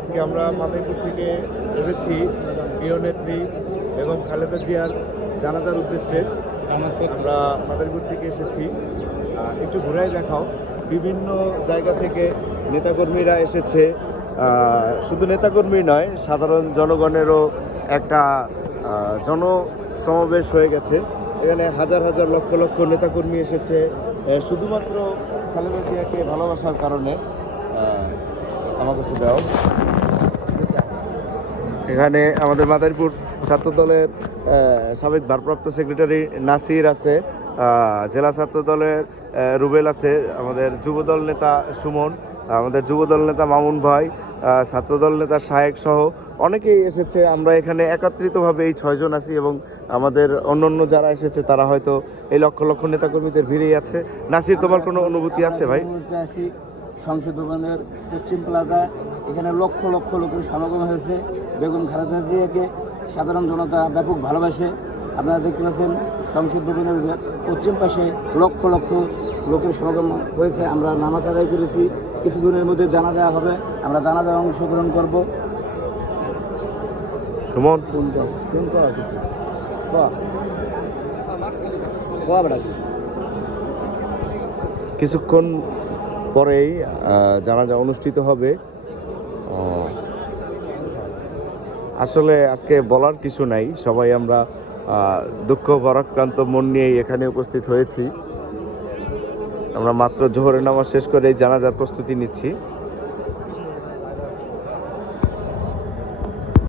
আজকে আমরা মাদারীপুর থেকে এসেছি প্রিয় নেত্রী এবং খালেদা জিয়ার জানাজার উদ্দেশ্যে। আমরা মাদারীপুর থেকে এসেছি, একটু ঘুরাই দেখাও। বিভিন্ন জায়গা থেকে নেতাকর্মীরা এসেছে, শুধু নেতাকর্মী নয়, সাধারণ জনগণেরও একটা জনসমাবেশ হয়ে গেছে। এখানে হাজার হাজার লক্ষ লক্ষ নেতাকর্মী এসেছে শুধুমাত্র খালেদা জিয়াকে ভালোবাসার কারণে। আমার কাছে দাও। এখানে আমাদের মাদারীপুর ছাত্রদলের সাবেক ভারপ্রাপ্ত সেক্রেটারি নাসির আছে, জেলা ছাত্রদলের রুবেল আছে, আমাদের যুবদল নেতা সুমন, আমাদের যুবদল নেতা মামুন ভাই, ছাত্রদল নেতা শায়েক সহ অনেকেই এসেছে। আমরা এখানে একত্রিতভাবে এই 6 জন আছি এবং আমাদের অন্যান্য যারা এসেছে তারা হয়তো এই লক্ষ লক্ষ নেতাকর্মীদের ভিড়েই আছে। নাসির, তোমার কোনো অনুভূতি আছে ভাই? সংসদ ভবনের পশ্চিম প্লাজা, এখানে লক্ষ লক্ষ লোকের সমাগম হয়েছে। বেগম খালেদা জিয়াকে সাধারণ জনতা ব্যাপক ভালোবাসে। আপনারা দেখতে পাচ্ছেন সংসদ ভবনের পশ্চিম পাশে লক্ষ লক্ষ লোকের সমাগম হয়েছে। আমরা নামাজ আদায় করেছি, কিছুদিনের মধ্যে জানাজা হবে, আমরা জানাজায় অংশগ্রহণ করব। সুমন, কিছুক্ষণ পরেই জানাজা অনুষ্ঠিত হবে। আসলে আজকে বলার কিছু নাই, সবাই আমরা দুঃখ ভারাক্রান্ত মন নিয়েই এখানে উপস্থিত হয়েছি। আমরা মাত্র জোহরের নামাজ শেষ করে জানাজার প্রস্তুতি নিচ্ছি।